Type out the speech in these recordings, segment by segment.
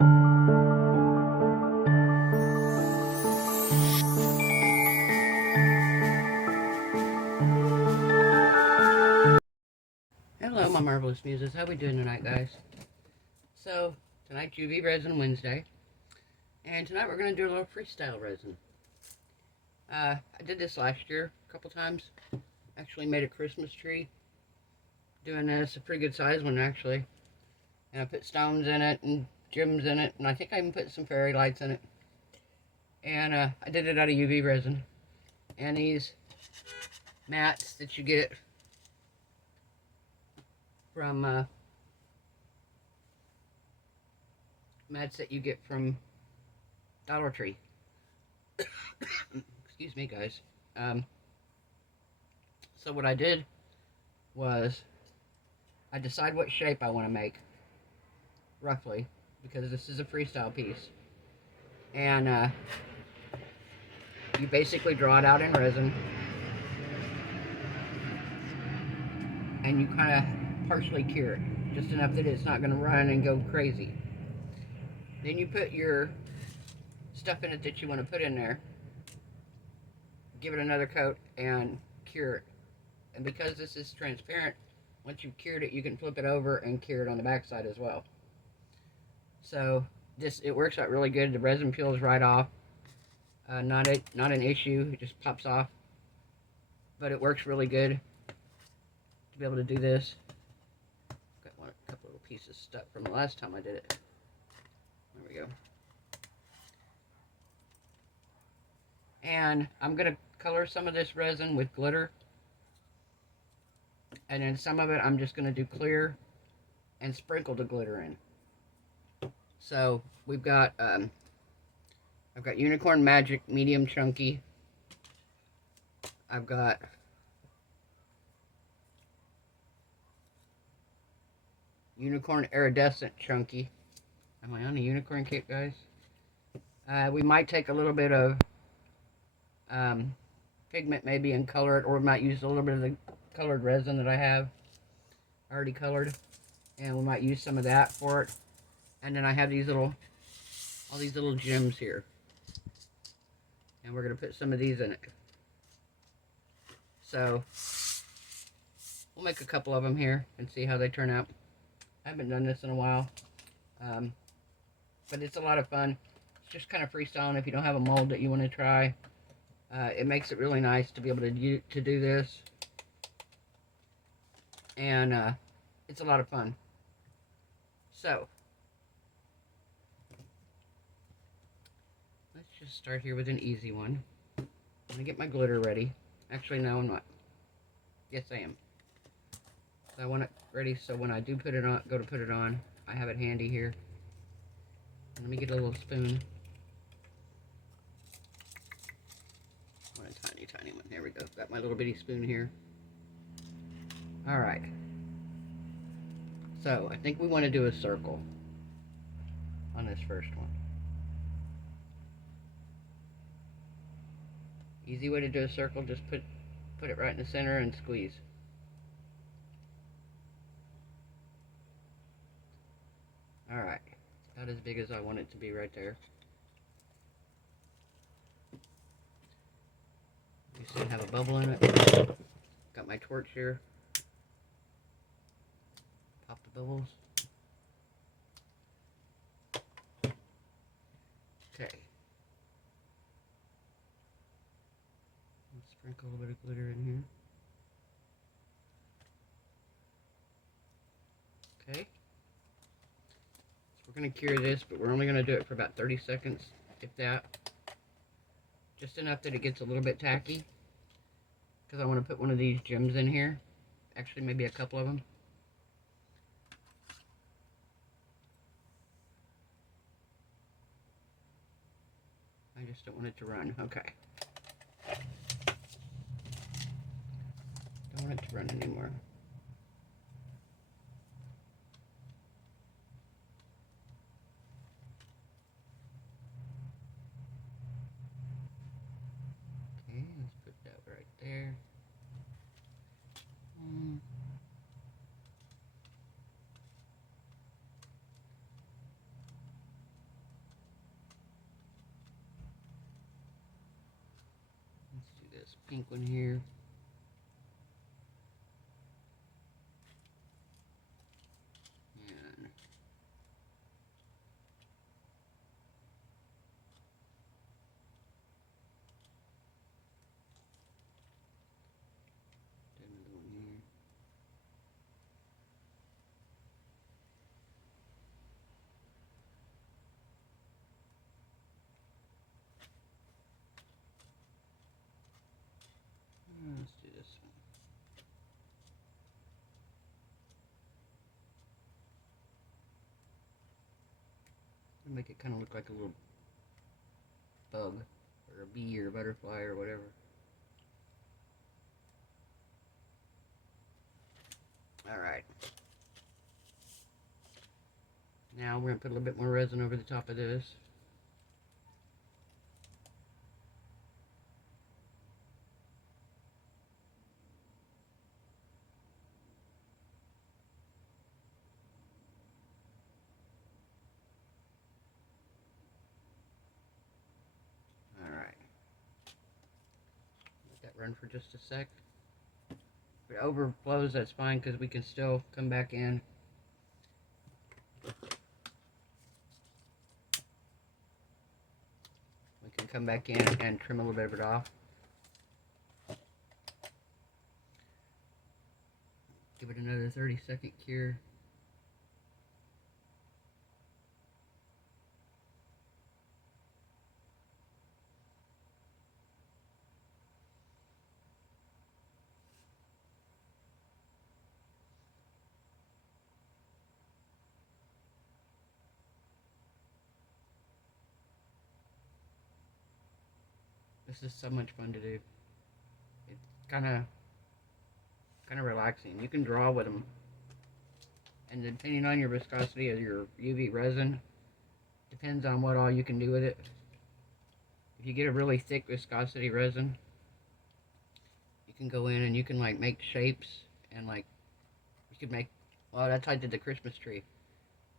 Hello, my marvelous muses. How we doing tonight, guys? So, tonight's UV Resin Wednesday. And tonight we're going to do a little freestyle resin. I did this last year a couple times. Actually made a Christmas tree doing this. A pretty good size one, actually. And I put stones in it and gems in it. And I think I even put some fairy lights in it. And I did it out of UV resin. And these mats that you get from Dollar Tree. Excuse me, guys. So what I did was I decide what shape I want to make, roughly, because this is a freestyle piece. And you basically draw it out in resin, and you kind of partially cure it, just enough that it's not going to run and go crazy. Then you put your stuff in it that you want to put in there, give it another coat, and cure it. And because this is transparent, once you've cured it, you can flip it over and cure it on the backside as well. So it works out really good. The resin peels right off. Not an issue. It just pops off. But it works really good to be able to do this. Got a couple little pieces stuck from the last time I did it. There we go. And I'm going to color some of this resin with glitter. And then some of it I'm just going to do clear and sprinkle the glitter in. So we've got, I've got Unicorn Magic Medium Chunky. I've got Unicorn Iridescent Chunky. Am I on a unicorn kit, guys? We might take a little bit of pigment maybe and color it, or we might use a little bit of the colored resin that I have already colored, and we might use some of that for it. And then I have all these little gems here, and we're going to put some of these in it. So we'll make a couple of them here and see how they turn out. I haven't done this in a while, but it's a lot of fun. It's just kind of freestyling if you don't have a mold that you want to try. It makes it really nice to be able to do this, and it's a lot of fun. So let's just start here with an easy one. I'm gonna get my glitter ready. Actually, no, I'm not. Yes, I am. So I want it ready so when I do put it on, go to put it on, I have it handy here. Let me get a little spoon. Tiny one. There we go. Got my little bitty spoon here. Alright. So, I think we want to do a circle on this first one. Easy way to do a circle, just put it right in the center and squeeze. Alright. About as big as I want it to be right there. You see it have a bubble in it. Got my torch here. Pop the bubbles. Okay. Let's sprinkle a little bit of glitter in here. Okay. So we're going to cure this, but we're only going to do it for about 30 seconds, if that. Just enough that it gets a little bit tacky, because I want to put one of these gems in here. Actually, maybe a couple of them. I just don't want it to run. Okay. Don't want it to run anymore. Okay, let's put that right there. this pink one here. And another one here. Let's do this one. Make it kind of look like a little bug or a bee or a butterfly or whatever. Alright. Now we're going to put a little bit more resin over the top of this. Run for just a sec. If it overflows, that's fine because we can still come back in. We can come back in and trim a little bit of it off. Give it another 30-second cure. This is so much fun to do. It's kind of relaxing. You can draw with them, and depending on your viscosity of your UV resin, depends on what all you can do with it. If you get a really thick viscosity resin, you can go in and you can like make shapes, and like you could make, well, that's how I did the Christmas tree.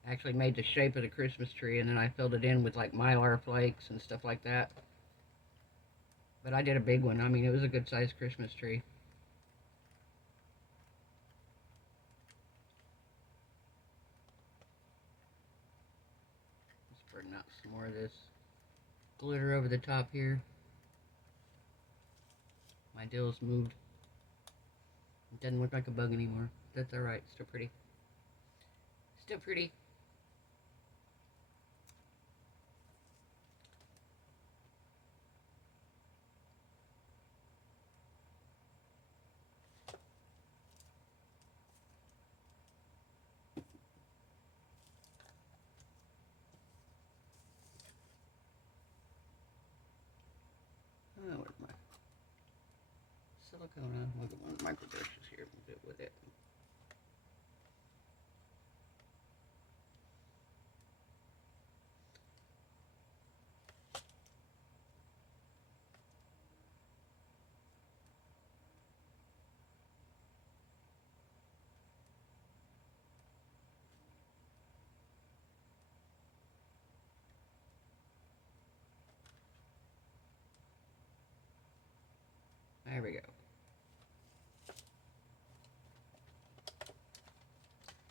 I actually made the shape of the Christmas tree, and then I filled it in with like mylar flakes and stuff like that. But I did a big one. I mean, it was a good sized Christmas tree. Let's burn out some more of this glitter over the top here. My dill's moved. It doesn't look like a bug anymore. That's alright. Still pretty. Still pretty. Oh, where's my silicone? Look at one of the micro brushes here. Move it with it. There we go.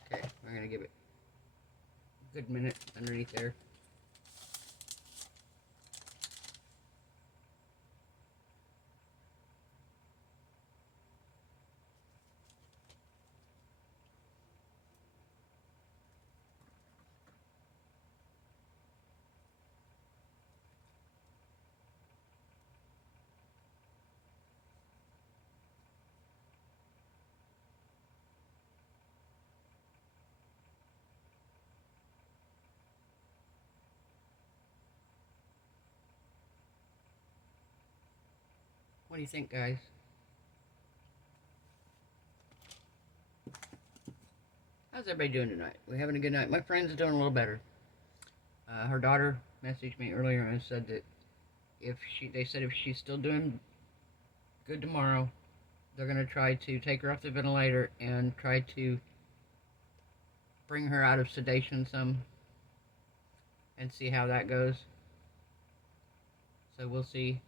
Okay, we're going to give it a good minute underneath there. What do you think, guys? How's everybody doing tonight? We having a good night? My friend's doing a little better. Her daughter messaged me earlier and said that they said if she's still doing good tomorrow, they're going to try to take her off the ventilator and try to bring her out of sedation some and see how that goes. So we'll see.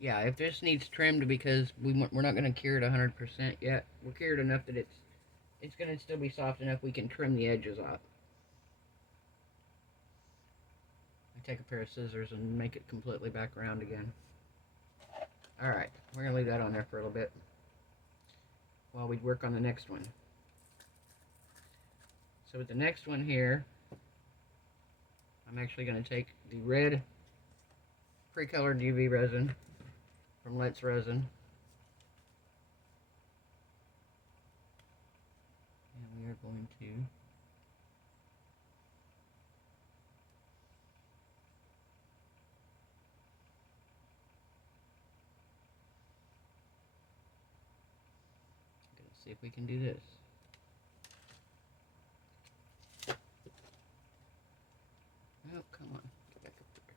Yeah, if this needs trimmed because we're not going to cure it 100% yet. We're cured enough that it's going to still be soft enough we can trim the edges off. I take a pair of scissors and make it completely back around again. Alright, we're going to leave that on there for a little bit while we work on the next one. So with the next one here, I'm actually going to take the red pre-colored UV resin from Let's Resin. And we are going to see if we can do this. Oh, come on. Get back up there.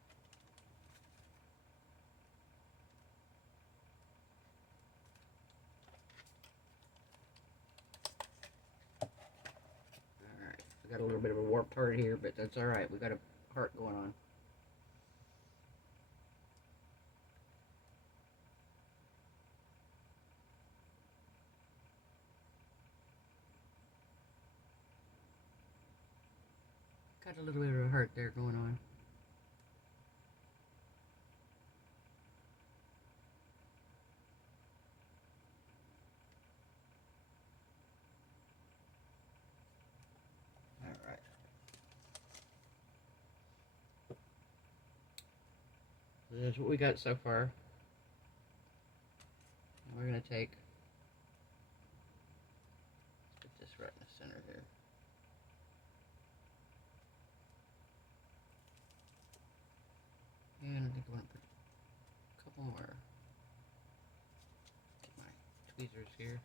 Alright, we got a little bit of a warped heart here, but that's alright. We got a heart going on. Got a little bit of a heart there going on. Alright. So that's what we got so far. And we're going to take, let's put this right in the center here. And I think I want to put a couple more. Get my tweezers here.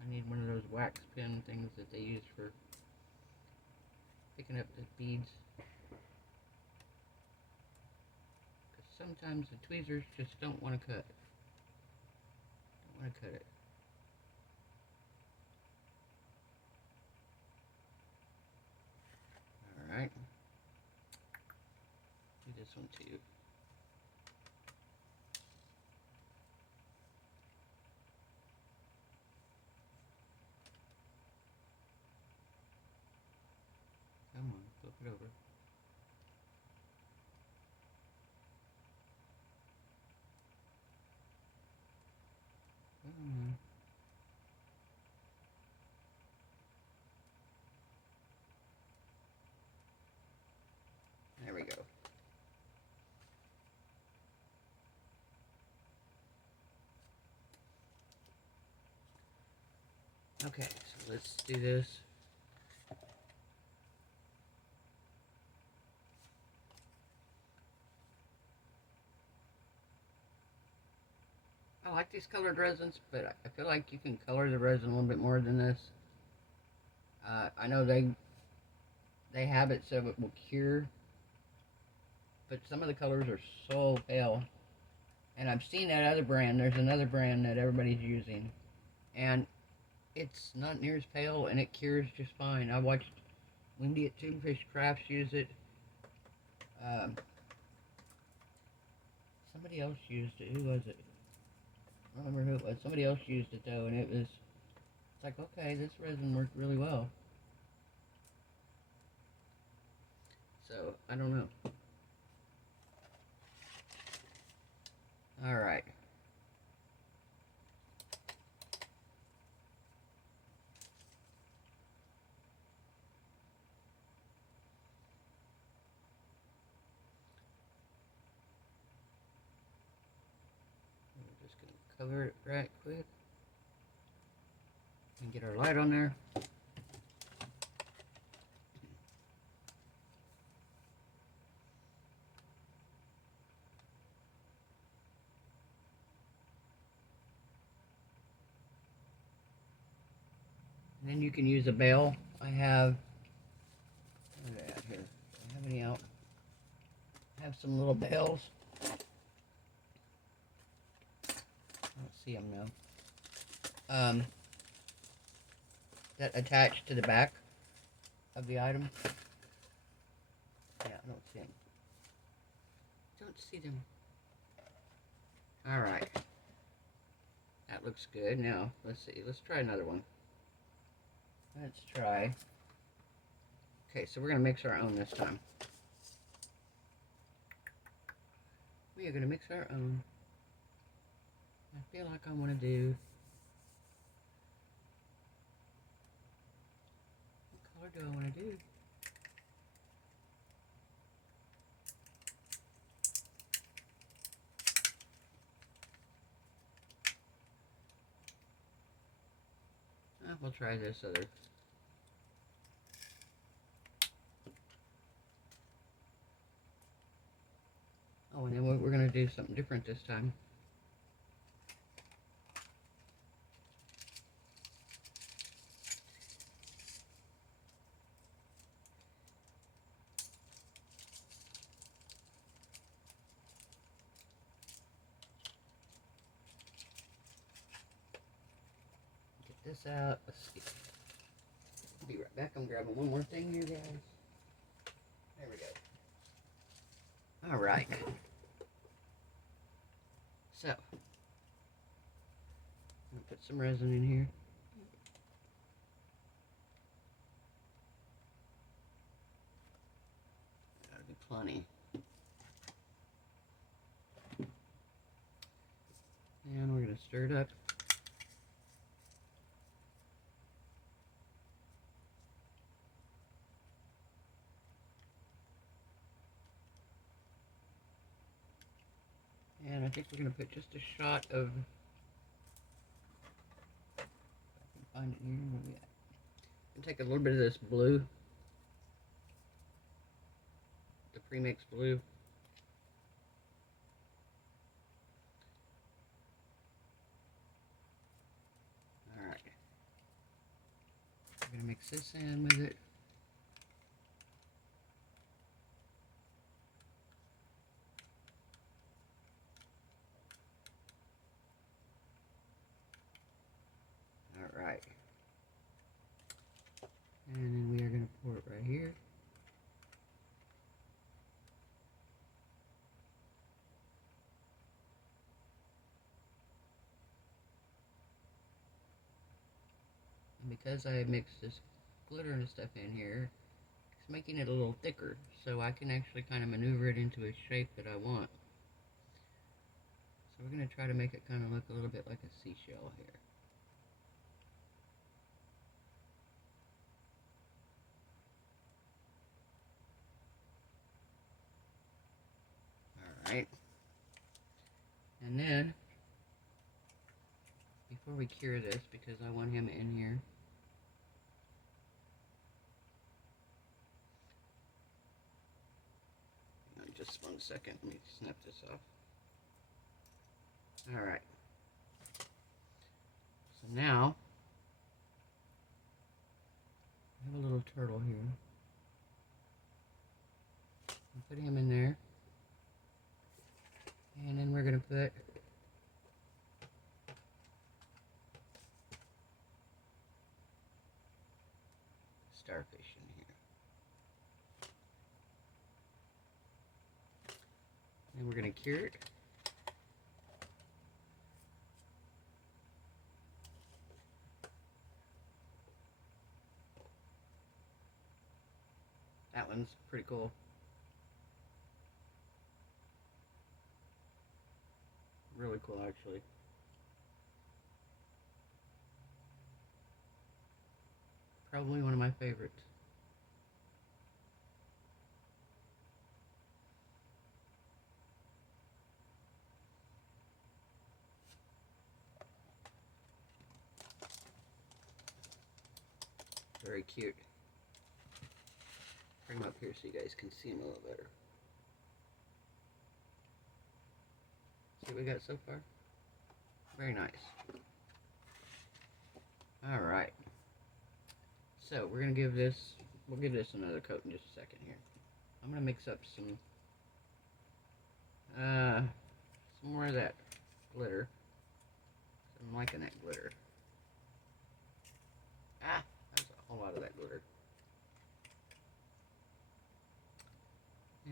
I need one of those wax pen things that they use for picking up the beads. Because sometimes the tweezers just don't want to cut. Don't want to cut it. Alright. Do this one too. Come on, flip it over. Come on. There we go. Okay, so let's do this. I like these colored resins, but I feel like you can color the resin a little bit more than this. I know they have it so it will cure, but some of the colors are so pale. And I've seen that other brand. There's another brand that everybody's using, and it's not near as pale, and it cures just fine. I watched Wendy at Twofish Crafts use it. Somebody else used it. Who was it? I don't remember who it was. Somebody else used it though, and it's like, okay, this resin worked really well. So, I don't know. Alright. We're just going to cover it right quick. And get our light on there. And then you can use a bail. I have, what do I have here? Do I have any out? I have some little bails. I don't see them now. that attach to the back of the item. Yeah, I don't see them. Don't see them. Alright. That looks good. Now, let's see. Let's try another one. Let's try. Okay, so we're going to mix our own this time. We are going to mix our own. I feel like I want to do... What color do I want to do? We'll try this other. Oh, and then we're going to do something different this time. Get this out. Let's see. I'll be right back. I'm grabbing one more thing here, guys. There we go. All right. So, I'm going to put some resin in here. That'll be plenty. And we're going to stir it up. And I think we're going to put just a shot of, if I can find it here, where we at? And take a little bit of this blue, the pre-mixed blue. Alright. I'm going to mix this in with it. Alright. And then we are going to pour it right here. And because I mixed this glitter and stuff in here, it's making it a little thicker, so I can actually kind of maneuver it into a shape that I want. So we're going to try to make it kind of look a little bit like a seashell here. Alright. And then, before we cure this, because I want him in here, just 1 second, let me snap this off. Alright. So now, I have a little turtle here. I'll put him in there. And then we're going to put starfish in here. And we're going to cure it. That one's pretty cool. Really cool, actually. Probably one of my favorites. Very cute. Bring him up here so you guys can see him a little better. See what we got so far? Very nice. Alright. So we're going to give this, we'll give this another coat in just a second here. I'm going to mix up some more of that glitter. I'm liking that glitter. Ah, all that glitter.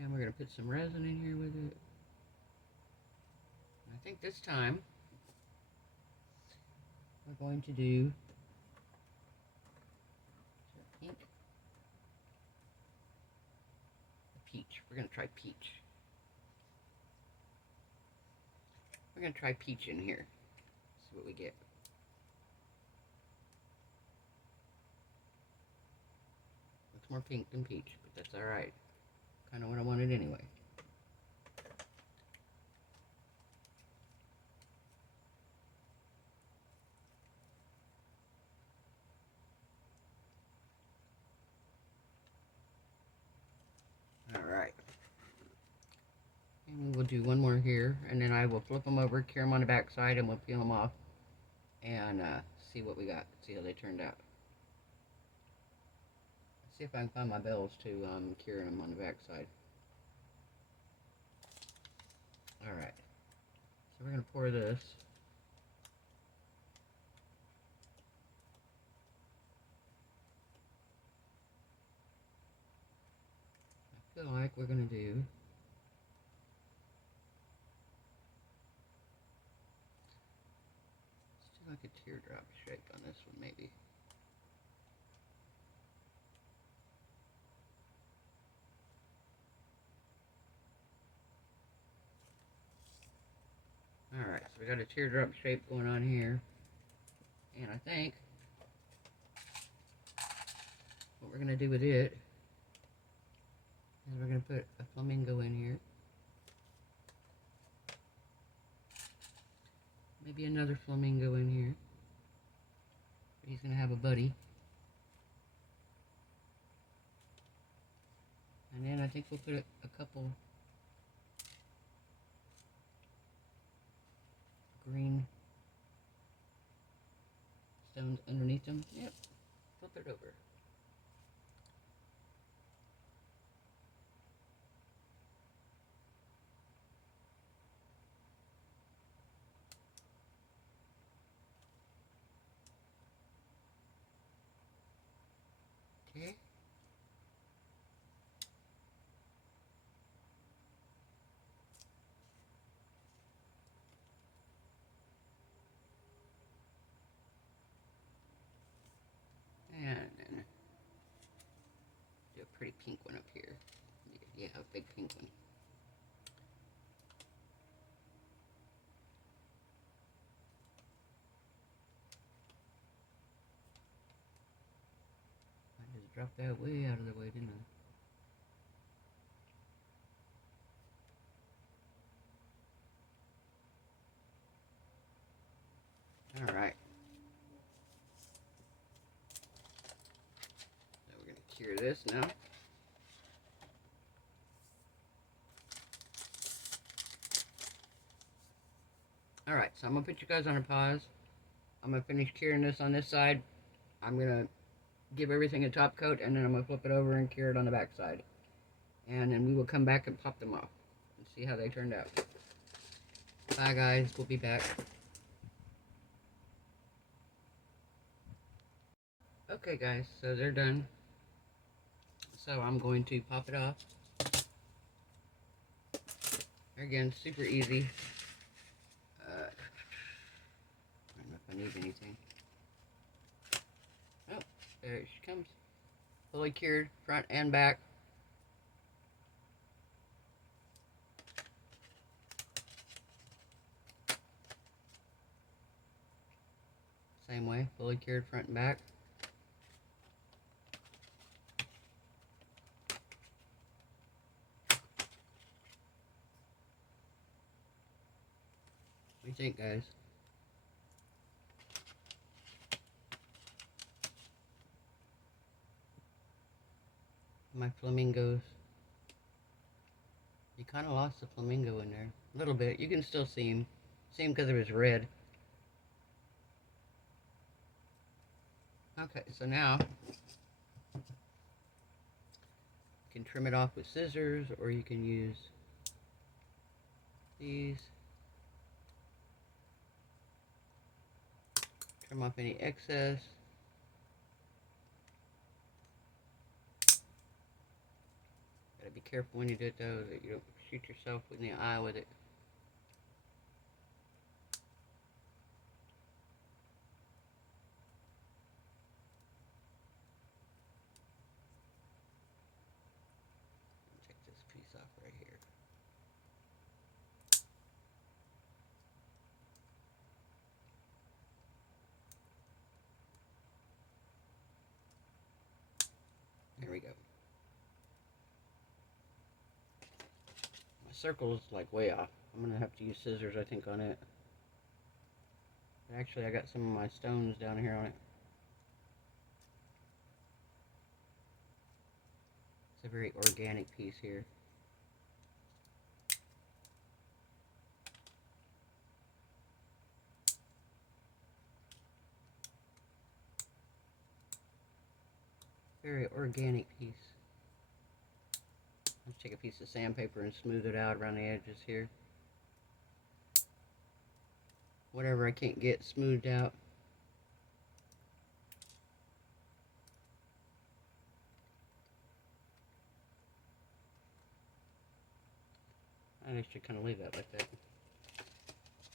And we're going to put some resin in here with it. I think this time we're going to do pink. Peach. We're going to try peach. We're going to try peach in here. See what we get. Looks more pink than peach, but that's alright. Kind of what I wanted anyway. Alright. And we'll do one more here, and then I will flip them over, cure them on the back side, and we'll peel them off and see what we got, see how they turned out. See if I can find my bells to cure them on the back side. Alright, so we're going to pour this. I feel like we're going to do like a teardrop shape on this one, maybe. Alright, so we got a teardrop shape going on here. And I think what we're going to do with it is we're going to put a flamingo in here. Maybe another flamingo in here. He's going to have a buddy. And then I think we'll put a couple green stones underneath them. Yep, flip it over. Okay. And then do a pretty pink one up here. Yeah, a big pink one. I just dropped that way out of the way, didn't I? Alright. So we're going to cure this now. Alright, so I'm going to put you guys on a pause. I'm going to finish curing this on this side. I'm going to give everything a top coat, and then I'm going to flip it over and cure it on the back side. And then we will come back and pop them off and see how they turned out. Bye guys, we'll be back. Okay guys, so they're done. So I'm going to pop it off. Again, super easy. I don't know if I need anything. Oh, there she comes. Fully cured, front and back. Same way, fully cured, front and back. What do you think, guys? My flamingos. You kind of lost the flamingo in there. A little bit. You can still see him. See him because it was red. Okay, so now you can trim it off with scissors, or you can use these. Trim off any excess. careful when you do it though, that you don't shoot yourself in the eye with it. Take this piece off right here. There we go. My circle is like way off. I'm gonna have to use scissors, I think, on it. Actually, I got some of my stones down here on it. It's a very organic piece here. Very organic piece. Let's take a piece of sandpaper and smooth it out around the edges here. Whatever I can't get smoothed out. I should kind of leave that like that.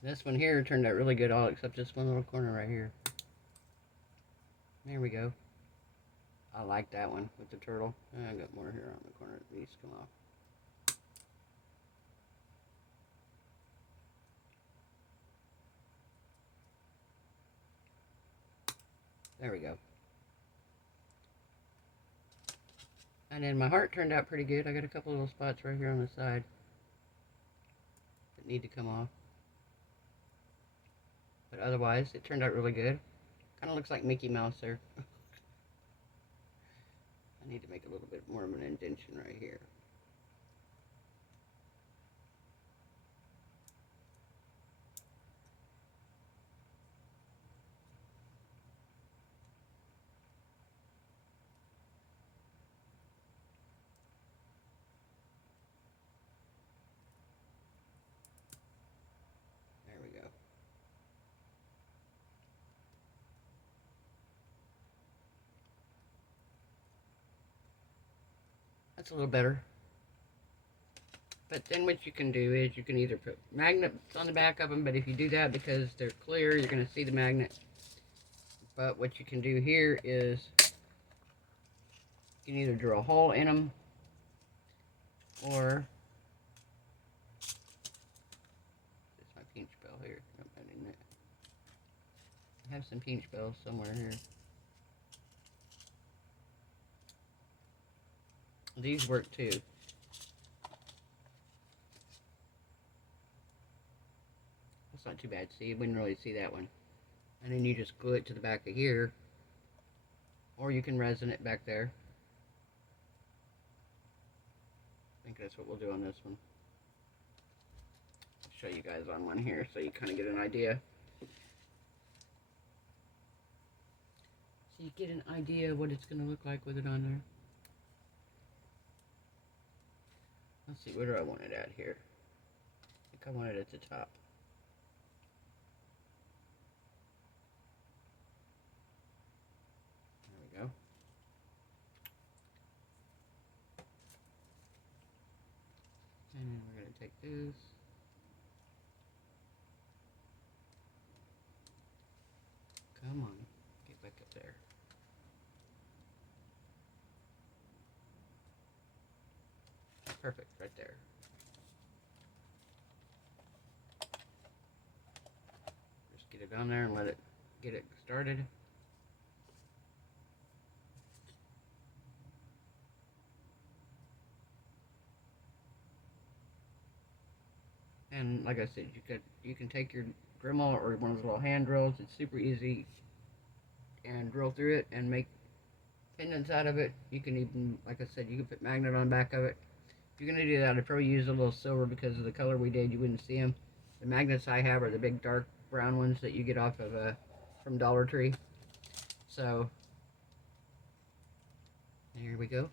This one here turned out really good, all except this one little corner right here. There we go. I like that one with the turtle. I got more here on the corner that needs to come off. There we go. And then my heart turned out pretty good. I got a couple little spots right here on the side that need to come off. But otherwise, it turned out really good. Kind of looks like Mickey Mouse there. I need to make a little bit more of an indentation right here. There we go. That's a little better. But then what you can do is you can either put magnets on the back of them, but if you do that, because they're clear, you're going to see the magnet. But what you can do here is you can either drill a hole in them, or it's my pinch bell here. Nope, I didn't. I have some pinch bells somewhere here. These work too. That's not too bad. See, you wouldn't really see that one. And then you just glue it to the back of here, or you can resin it back there. I think that's what we'll do on this one. I'll show you guys on one here so you kind of get an idea. So you get an idea of what it's going to look like with it on there. Let's see, where do I want it at here? I think I want it at the top. There we go. And then we're going to take this. Come on, get back up there. Perfect, right there. Just get it on there and let it get it started. And like I said, you can take your Dremel or one of those little hand drills. It's super easy, and drill through it and make pendants out of it. You can even, like I said, you can put magnet on the back of it. If you're going to do that, I'd probably use a little silver because of the color we did. You wouldn't see them. The magnets I have are the big dark brown ones that you get off of from Dollar Tree. So there we go.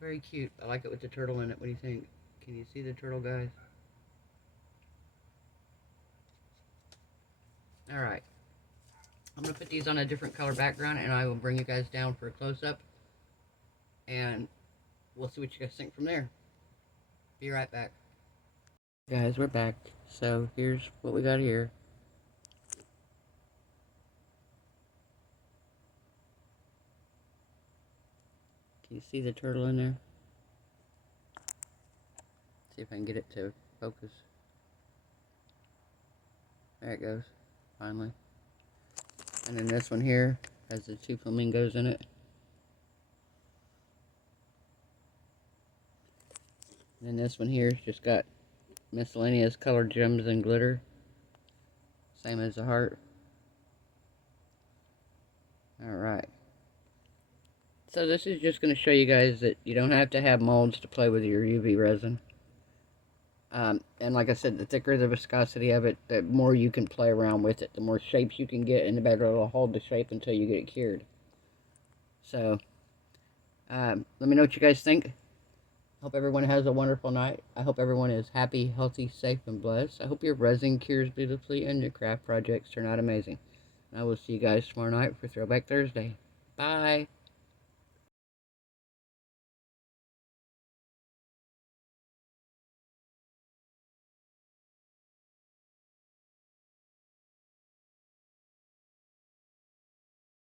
Very cute. I like it with the turtle in it. What do you think? Can you see the turtle, guys? Alright. I'm going to put these on a different color background, and I will bring you guys down for a close-up. And we'll see what you guys think from there. Be right back. Guys, we're back. So here's what we got here. Can you see the turtle in there? See if I can get it to focus. There it goes, finally. And then this one here has the 2 flamingos in it. And then this one here's just got miscellaneous colored gems and glitter. Same as the heart. Alright. So this is just going to show you guys that you don't have to have molds to play with your UV resin. And like I said, the thicker the viscosity of it, the more you can play around with it. The more shapes you can get, and the better it'll hold the shape until you get it cured. So, let me know what you guys think. Hope everyone has a wonderful night. I hope everyone is happy, healthy, safe, and blessed. I hope your resin cures beautifully and your craft projects turn out amazing. And I will see you guys tomorrow night for Throwback Thursday. Bye.